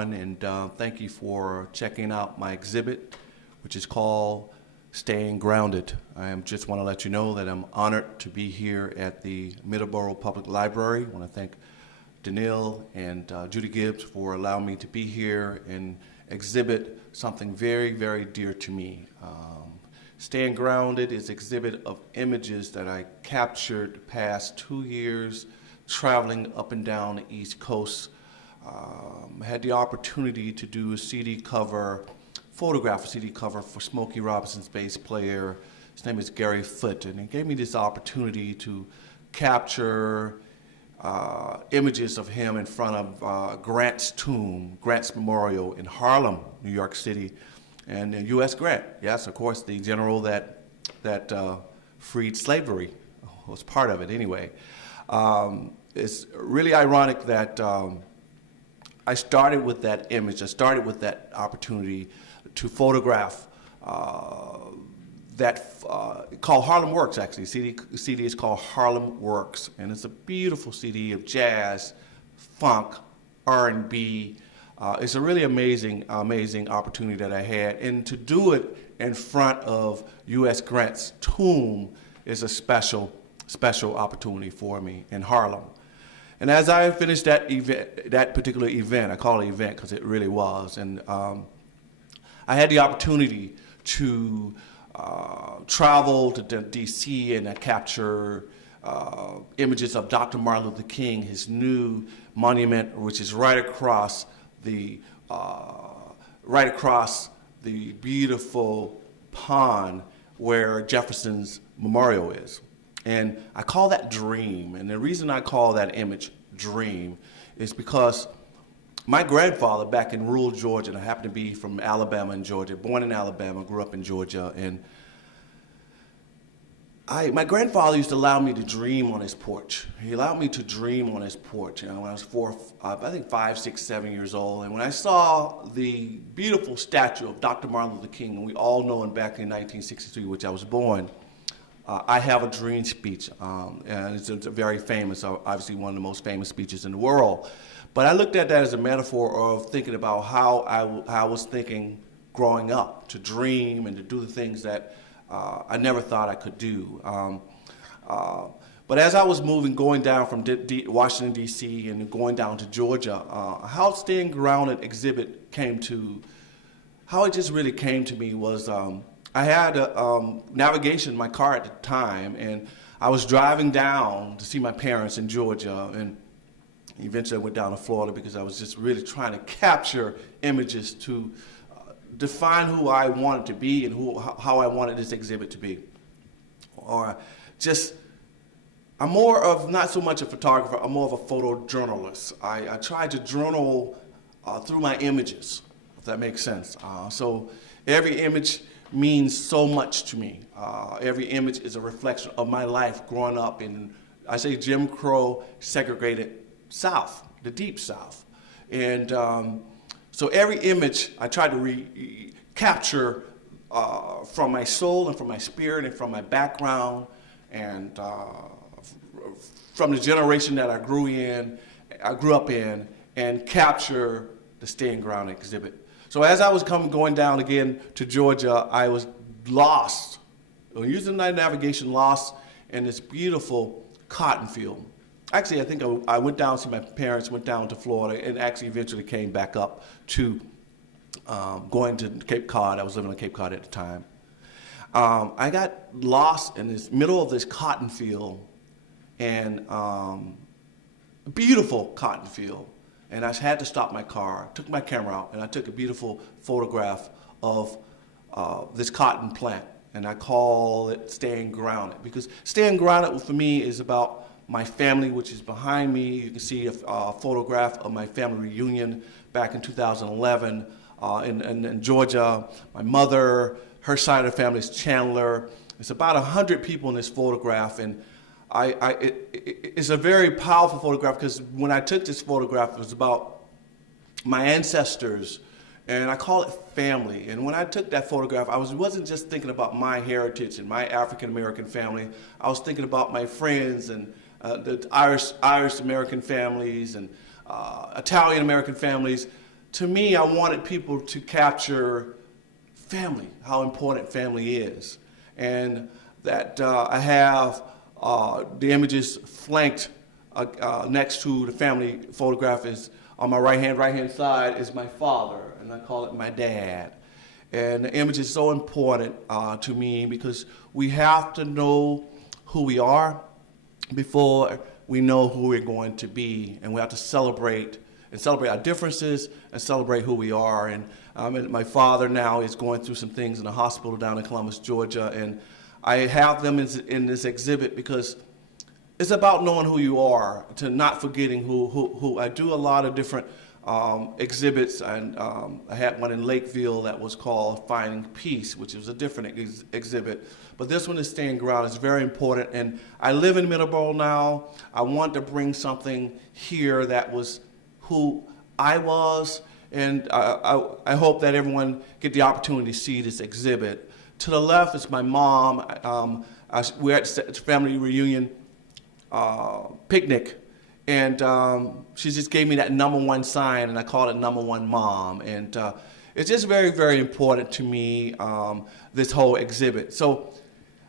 everyone, and thank you for checking out my exhibit, which is called Staying Grounded. I just want to let you know that I'm honored to be here at the Middleborough Public Library. I want to thank Danil and Judy Gibbs for allowing me to be here and exhibit something very, very dear to me. Staying Grounded is an exhibit of images that I captured the past 2 years traveling up and down the East Coast. I had the opportunity to do a CD cover, photograph a CD cover for Smokey Robinson's bass player. His name is Gary Foote, and he gave me this opportunity to capture images of him in front of Grant's tomb, Grant's Memorial in Harlem, New York City. And U.S. Grant, yes, of course, the general that freed slavery was part of it anyway. It's really ironic that I started with that image. I started with that opportunity to photograph called Harlem Works, actually. CD is called Harlem Works, and it's a beautiful CD of jazz, funk, R&B. It's a really amazing opportunity that I had, and to do it in front of U.S. Grant's tomb is a special opportunity for me in Harlem. And as I finished that event, that particular event, I call it an event because it really was, and I had the opportunity to travel to D.C. and I capture images of Dr. Martin Luther King, his new monument, which is right across the beautiful pond where Jefferson's memorial is. And I call that dream, and the reason I call that image dream is because my grandfather back in rural Georgia, and I happen to be from Alabama and Georgia, born in Alabama, grew up in Georgia, and my grandfather used to allow me to dream on his porch. He allowed me to dream on his porch, when I was I think 5, 6, 7 years old. And when I saw the beautiful statue of Dr. Martin Luther King, and we all know him back in 1963, which I was born, I have a dream speech, and it's very famous, obviously one of the most famous speeches in the world. But I looked at that as a metaphor of thinking about how I was thinking growing up, to dream and to do the things that I never thought I could do. But as I was going down from Washington, D.C. and going down to Georgia, how Staying Grounded exhibit how it just really came to me was I had navigation in my car at the time, and I was driving down to see my parents in Georgia, and eventually I went down to Florida because I was just really trying to capture images to define who I wanted to be and how I wanted this exhibit to be. Or just, I'm more of, not so much a photographer, I'm more of a photojournalist. I try to journal through my images, if that makes sense. So every image means so much to me. Every image is a reflection of my life growing up in, I say, Jim Crow segregated South, the Deep South. And so every image I try to capture from my soul and from my spirit and from my background and from the generation that I grew up in, and capture the Staying Grounded exhibit. So as I was going down again to Georgia, I was lost, using my navigation, lost in this beautiful cotton field. Actually, I think I went down to see my parents, went down to Florida, and actually eventually came back up to going to Cape Cod. I was living on Cape Cod at the time. I got lost in this middle of this cotton field, and beautiful cotton field. And I had to stop my car, took my camera out, and I took a beautiful photograph of this cotton plant. And I call it Staying Grounded, because Staying Grounded for me is about my family, which is behind me. You can see a photograph of my family reunion back in 2011 in Georgia. My mother, her side of the family is Chandler. It's about 100 people in this photograph, and it's a very powerful photograph because when I took this photograph, it was about my ancestors, and I call it family. And when I took that photograph, I wasn't just thinking about my heritage and my African-American family. I was thinking about my friends and the Irish-American families and Italian-American families, to me, I wanted people to capture family, how important family is. And that I have the images flanked next to the family photograph is on my right hand side is my father, and I call it my dad. And the image is so important to me because we have to know who we are before we know who we're going to be, and we have to celebrate our differences and celebrate who we are. And my father now is going through some things in the hospital down in Columbus, Georgia, and I have them in this exhibit because it's about knowing who you are, to not forgetting who. I do a lot of different exhibits, and I had one in Lakeville that was called Finding Peace, which was a different exhibit. But this one is Staying Grounded. It's very important, and I live in Middleborough now. I want to bring something here that was who I was, and I hope that everyone get the opportunity to see this exhibit. To the left is my mom. We're at the family reunion picnic, and she just gave me that #1 sign, and I call it #1 Mom. And it's just very, very important to me, this whole exhibit. So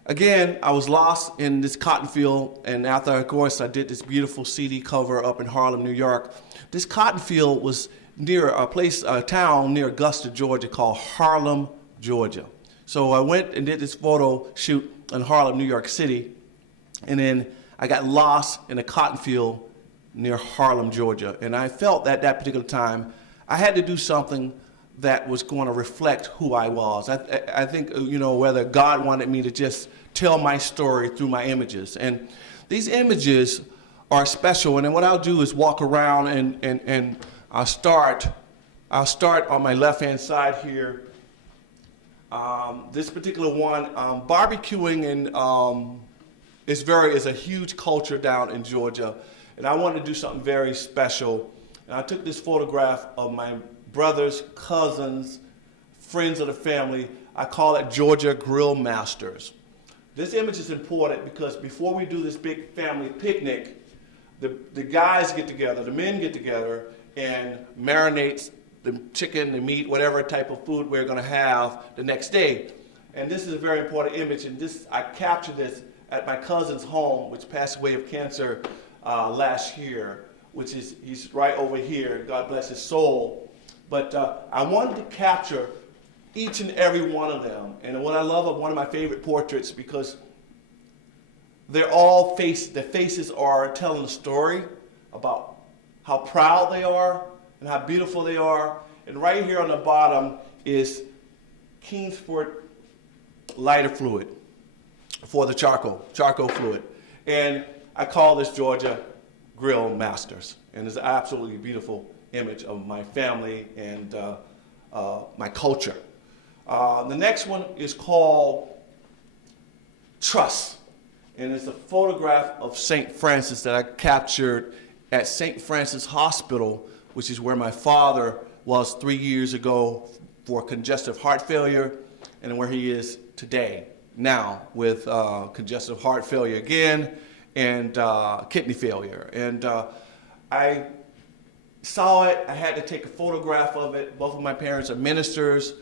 again, I was lost in this cotton field, and after, of course, I did this beautiful CD cover up in Harlem, New York. This cotton field was near a town near Augusta, Georgia, called Harlem, Georgia. So I went and did this photo shoot in Harlem, New York City, and then I got lost in a cotton field near Harlem, Georgia. And I felt at that particular time I had to do something that was going to reflect who I was. I think, whether God wanted me to just tell my story through my images. And these images are special, and then what I'll do is walk around and I'll start on my left-hand side here. This particular one, barbecuing is a huge culture down in Georgia, and I wanted to do something very special. And I took this photograph of my brothers, cousins, friends of the family. I call it Georgia Grill Masters. This image is important because before we do this big family picnic, the guys get together, the men get together, and marinate the chicken, the meat, whatever type of food we're going to have the next day. And this is a very important image, and I captured this at my cousin's home, which passed away of cancer last year, he's right over here. God bless his soul. But I wanted to capture each and every one of them. And what I love of one of my favorite portraits, because they're all the faces are telling a story about how proud they are and how beautiful they are. And right here on the bottom is Kingsford lighter fluid for the charcoal fluid. And I call this Georgia Grill Masters. And it's an absolutely beautiful image of my family and my culture. The next one is called Trust. And it's a photograph of St. Francis that I captured at St. Francis Hospital, which is where my father was 3 years ago for congestive heart failure, and where he is today, now with congestive heart failure again and kidney failure. And I saw it. I had to take a photograph of it. Both of my parents are ministers.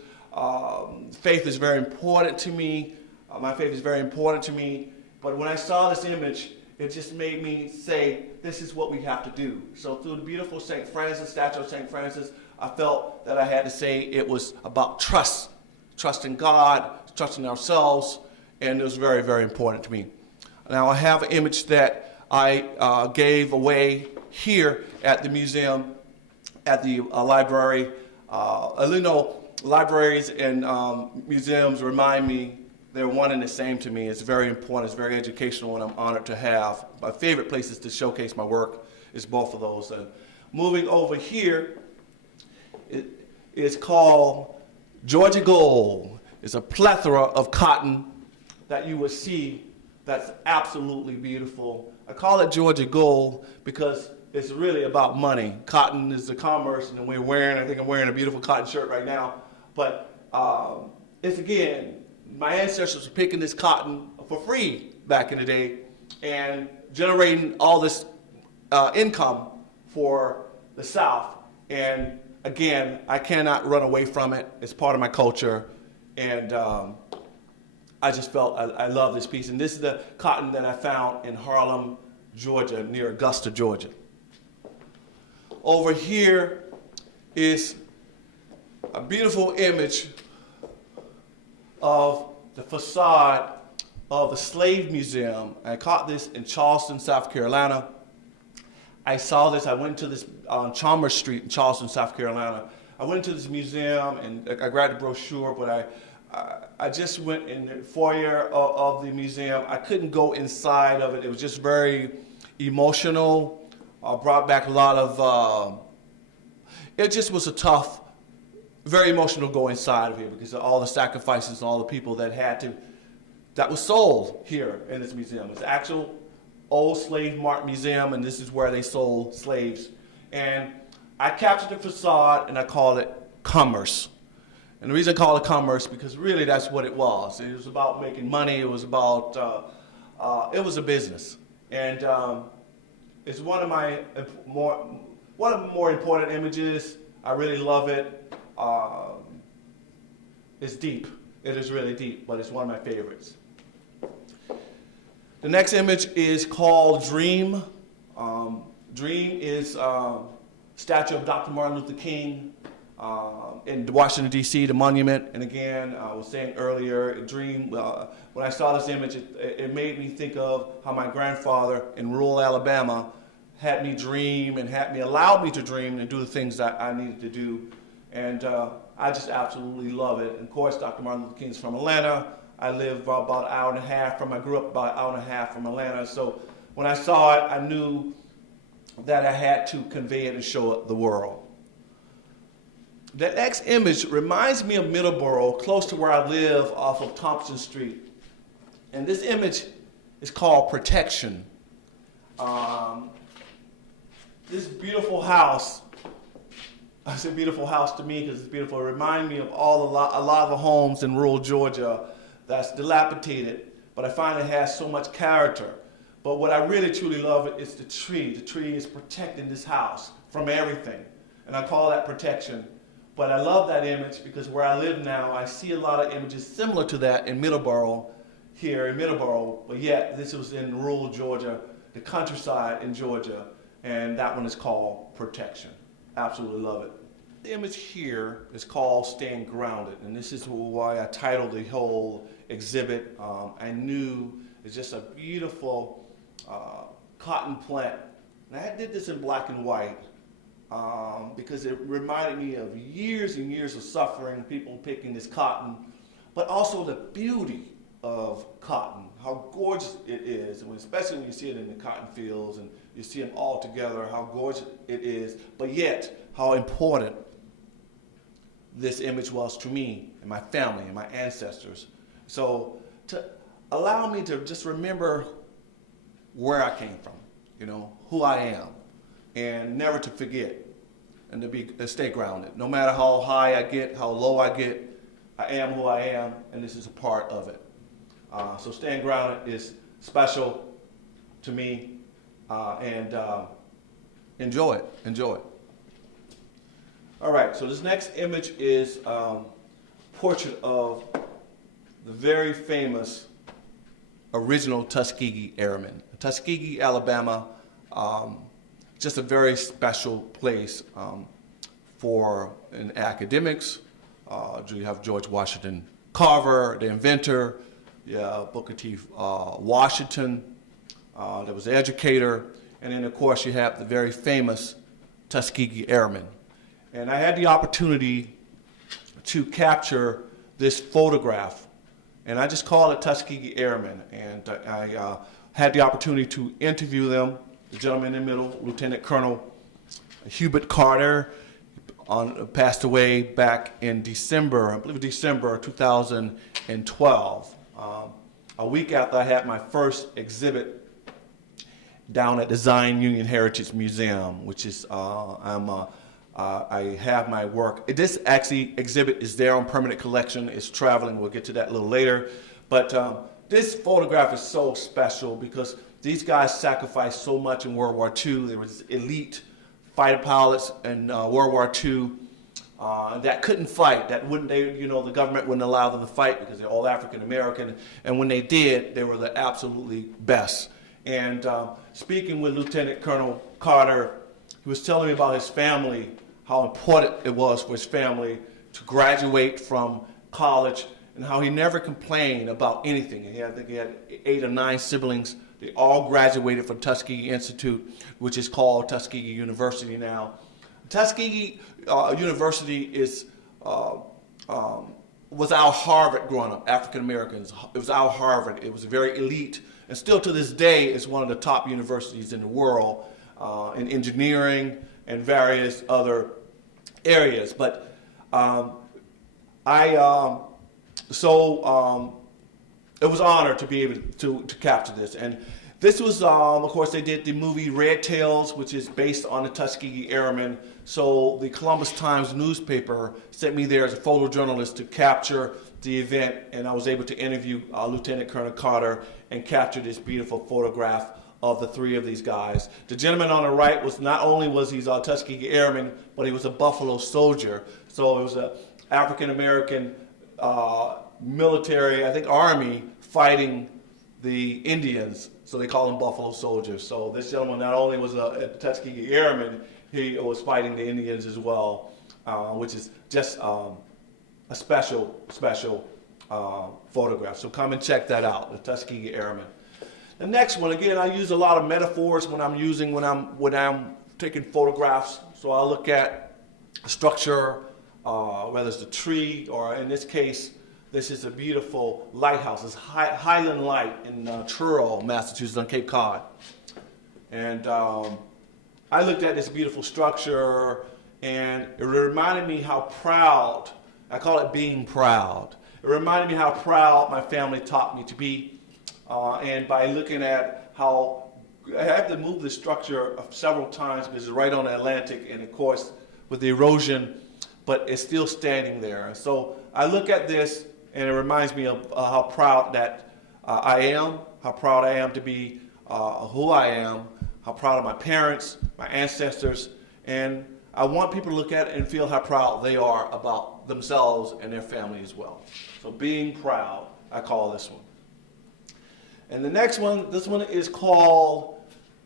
Faith is very important to me. My faith is very important to me. But when I saw this image, it just made me say, this is what we have to do. So through the beautiful St. Francis, statue of St. Francis, I felt that I had to say it was about trust. Trusting God, trusting ourselves, and it was very, very important to me. Now I have an image that I gave away here at the museum, at the library. Libraries and museums remind me they're one and the same to me. It's very important, it's very educational, and I'm honored to have. My favorite places to showcase my work is both of those. Moving over here, it is called Georgia Gold. It's a plethora of cotton that you will see that's absolutely beautiful. I call it Georgia Gold because it's really about money. Cotton is the commerce, and I think I'm wearing a beautiful cotton shirt right now. But it's, again, my ancestors were picking this cotton for free back in the day and generating all this income for the South. And again, I cannot run away from it. It's part of my culture. And I just felt I love this piece. And this is the cotton that I found in Harlem, Georgia, near Augusta, Georgia. Over here is a beautiful image of the facade of the Slave Museum. I caught this in Charleston, South Carolina. I saw this, I went to this on Chalmers Street in Charleston, South Carolina. I went to this museum and I grabbed a brochure, but I just went in the foyer of the museum. I couldn't go inside of it. It was just very emotional. Brought back a lot of, it just was a tough, very emotional to go inside of here because of all the sacrifices and all the people that was sold here in this museum. It's an actual old slave mart museum, and this is where they sold slaves. And I captured the facade and I called it commerce. And the reason I call it commerce because really that's what it was. It was about making money. It was about, it was a business. And it's one of the more important images. I really love it. It's deep. It is really deep, but it's one of my favorites. The next image is called Dream. Dream is a statue of Dr. Martin Luther King in Washington, D.C., the monument. And again, I was saying earlier, Dream, when I saw this image, it made me think of how my grandfather in rural Alabama had me dream and allowed me to dream and do the things that I needed to do. And I just absolutely love it. And of course, Dr. Martin Luther King is from Atlanta. I live about an hour and a half I grew up about an hour and a half from Atlanta. So when I saw it, I knew that I had to convey it and show it the world. The next image reminds me of Middleborough, close to where I live off of Thompson Street. And this image is called Protection. This beautiful house, I say beautiful house to me because it's beautiful. It reminds me of a lot of the homes in rural Georgia that's dilapidated, but I find it has so much character. But what I really truly love is the tree. The tree is protecting this house from everything, and I call that protection. But I love that image because where I live now, I see a lot of images similar to that in Middleborough, here in Middleborough, but yet this was in rural Georgia, the countryside in Georgia, and that one is called Protection. Absolutely love it. The image here is called Staying Grounded, and this is why I titled the whole exhibit. I knew it's just a beautiful cotton plant. And I did this in black and white because it reminded me of years and years of suffering, people picking this cotton, but also the beauty of cotton, how gorgeous it is, and especially when you see it in the cotton fields and you see them all together, how gorgeous it is, but yet how important this image was to me and my family and my ancestors. So to allow me to just remember where I came from, you know, who I am, and never to forget, and to stay grounded. No matter how high I get, how low I get, I am who I am, and this is a part of it. So staying grounded is special to me, and enjoy it, enjoy it. All right, so this next image is a portrait of the very famous original Tuskegee Airmen. Tuskegee, Alabama, just a very special place for in academics. You have George Washington Carver, the inventor. Yeah, Booker T. Washington, that was an educator. And then, of course, you have the very famous Tuskegee Airmen. And I had the opportunity to capture this photograph, and I just call it Tuskegee Airmen. And I had the opportunity to interview them. The gentleman in the middle, Lieutenant Colonel Hubert Carter, passed away back in December, I believe December 2012. A week after I had my first exhibit down at the Zion Union Heritage Museum, which is, I have my work. This actually exhibit is there on permanent collection. It's traveling. We'll get to that a little later. But this photograph is so special because these guys sacrificed so much in World War II. There was elite fighter pilots in World War II, that couldn't fight, that wouldn't, the government wouldn't allow them to fight because they're all African American, and when they did, they were the absolutely best. And speaking with Lieutenant Colonel Carter, he was telling me about his family, how important it was for his family to graduate from college, and how he never complained about anything. I think he had 8 or 9 siblings. They all graduated from Tuskegee Institute, which is called Tuskegee University now. Tuskegee University was our Harvard growing up, African Americans. It was our Harvard. It was very elite, and still to this day is one of the top universities in the world in engineering and various other areas. But it was an honor to be able to capture this. And this was, of course, they did the movie Red Tails, which is based on the Tuskegee Airmen. So the Columbus Times newspaper sent me there as a photojournalist to capture the event, and I was able to interview Lieutenant Colonel Carter and capture this beautiful photograph of the 3 of these guys. The gentleman on the right was not only was he a Tuskegee Airman, but he was a Buffalo Soldier. So it was an African American military, I think Army, fighting the Indians. So they call them Buffalo Soldiers. So this gentleman not only was a Tuskegee Airman, he was fighting the Indians as well, which is just a special photograph. So come and check that out, the Tuskegee Airmen. The next one, again, I use a lot of metaphors when I'm taking photographs. So I look at structure, whether it's a tree, or in this case, this is a beautiful lighthouse. It's Highland Light in Truro, Massachusetts, on Cape Cod. And I looked at this beautiful structure, and it reminded me how proud, I call it being proud. It reminded me how proud my family taught me to be. And by looking at how, I had to move the structure several times because it's right on the Atlantic, and of course, with the erosion, but it's still standing there. So I look at this, and it reminds me of how proud that I am, how proud I am to be who I am, how proud of my parents, my ancestors, and I want people to look at it and feel how proud they are about themselves and their family as well. So being proud, I call this one. And the next one, this one is called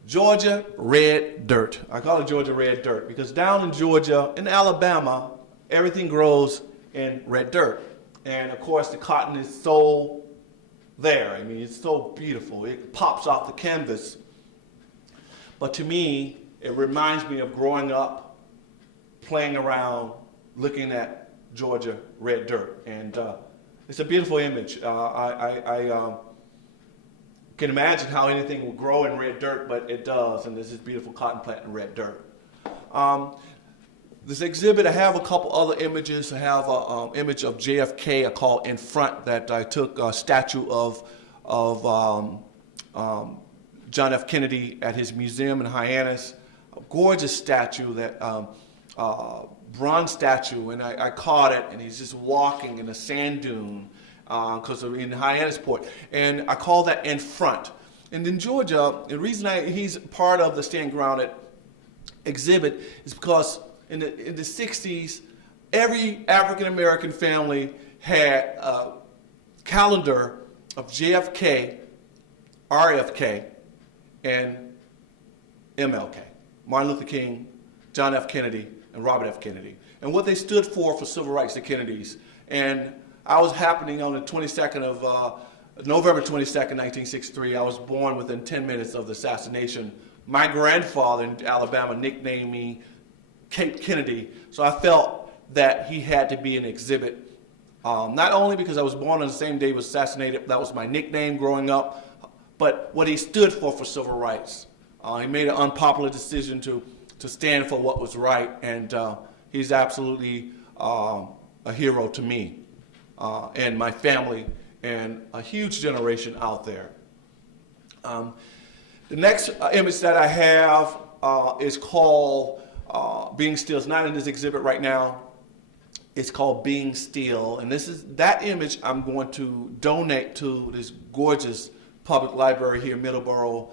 Georgia Red Dirt. I call it Georgia Red Dirt because down in Georgia, in Alabama, everything grows in red dirt. And of course, the cotton is so there. I mean, it's so beautiful. It pops off the canvas. But to me, it reminds me of growing up, playing around, looking at Georgia red dirt. And it's a beautiful image. I can imagine how anything will grow in red dirt, but it does. And there's this beautiful cotton plant in red dirt. This exhibit, I have a couple other images. I have an image of JFK I call In Front that I took a statue of John F. Kennedy at his museum in Hyannis. A gorgeous statue, that bronze statue, and I caught it, and he's just walking in a sand dune because in Hyannisport, and I call that In Front. And in Georgia, the reason he's part of the Stand Grounded exhibit is because in the 60s, every African-American family had a calendar of JFK, RFK, and MLK, Martin Luther King, John F. Kennedy, and Robert F. Kennedy. And what they stood for civil rights, the Kennedys. And I was happening on the 22nd of November 22nd, 1963. I was born within 10 minutes of the assassination. My grandfather in Alabama nicknamed me Cape Kennedy, so I felt that he had to be an exhibit. Not only because I was born on the same day he was assassinated, that was my nickname growing up, but what he stood for civil rights. He made an unpopular decision to stand for what was right, and he's absolutely a hero to me and my family and a huge generation out there. The next image that I have is called Being Still. It's not in this exhibit right now. It's called Being Still, and that image I'm going to donate to this gorgeous public library here in Middleborough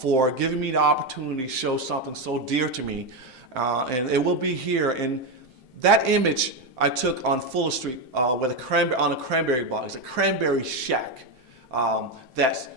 for giving me the opportunity to show something so dear to me, and it will be here. And that image I took on Fuller Street with on a cranberry bog. It's a cranberry shack. That's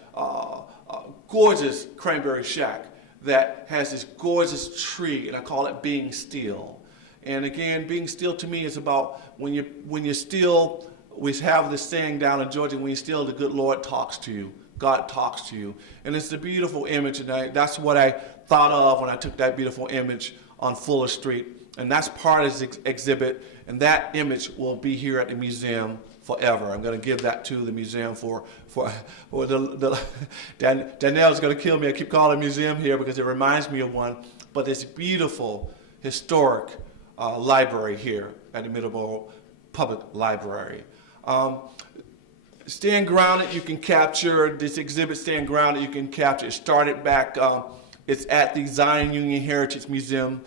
gorgeous cranberry shack that has this gorgeous tree, and I call it being still. And again, being still to me is about when you're still. We have this saying down in Georgia: when you're still, the good Lord talks to you. God talks to you, and it's a beautiful image, and that's what I thought of when I took that beautiful image on Fuller Street. And that's part of this exhibit, and that image will be here at the museum forever. I'm going to give that to the museum for Danielle's going to kill me. I keep calling it museum here because it reminds me of one. But this beautiful historic library here at the Middleborough Public Library. Stand Grounded, you can capture this exhibit. Stand Grounded, you can capture. It started back. It's at the Zion Union Heritage Museum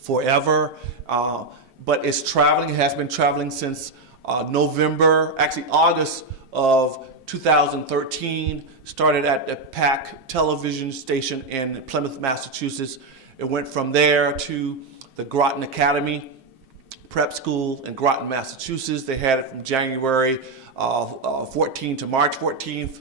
forever, but it's traveling. It has been traveling since August of 2013. Started at the PAC television station in Plymouth, Massachusetts. It went from there to the Groton Academy Prep School in Groton, Massachusetts. They had it from January 14 to March 14th.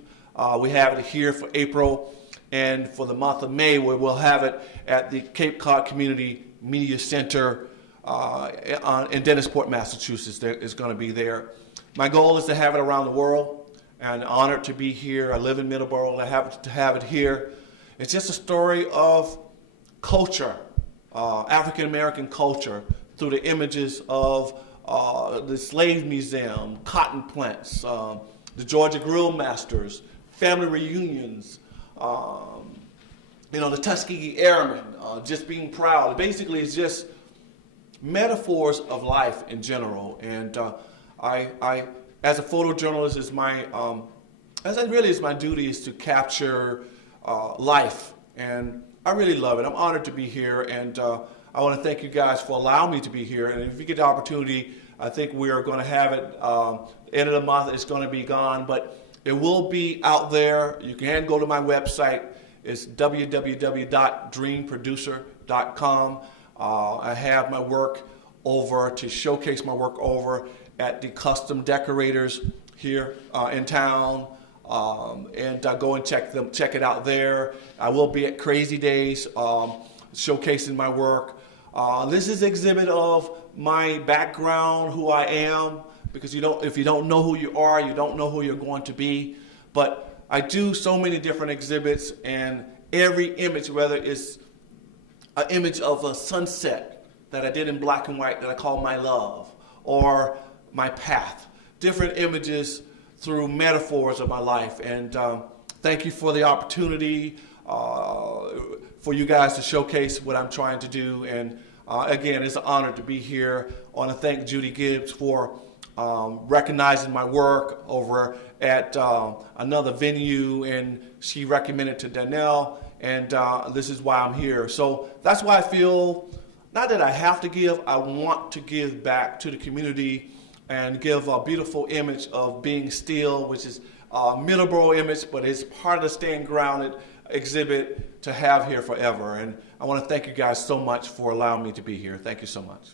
We have it here for April, and for the month of May, we'll have it at the Cape Cod Community Media Center in Dennisport, Massachusetts. It's going to be there. My goal is to have it around the world, and honored to be here. I live in Middleborough, and to have it here. It's just a story of culture, African American culture, through the images of the Slave Museum, cotton plants, the Georgia Grill Masters, family reunions, the Tuskegee Airmen, just being proud. Basically, it's just metaphors of life in general. And I, as a photojournalist, is my duty is to capture life, and I really love it. I'm honored to be here, and I want to thank you guys for allowing me to be here. And if you get the opportunity, I think we are going to have it. End of the month, it's going to be gone, but it will be out there. You can go to my website. It's www.dreamproducer.com. I have my work over to showcase my work over at the Custom Decorators here in town, and go and check it out there. I will be at Crazy Days showcasing my work. This is an exhibit of my background, who I am, because if you don't know who you are, you don't know who you're going to be. But I do so many different exhibits, and every image, whether it's an image of a sunset that I did in black and white that I call My Love, or My Path, different images through metaphors of my life. And thank you for the opportunity for you guys to showcase what I'm trying to do. And again, it's an honor to be here. I want to thank Judy Gibbs for recognizing my work over at another venue, and she recommended to Danielle, and this is why I'm here. So that's why I feel, not that I have to give, I want to give back to the community and give a beautiful image of being still, which is a Middleborough image, but it's part of the Stand Grounded exhibit to have here forever. And I want to thank you guys so much for allowing me to be here. Thank you so much.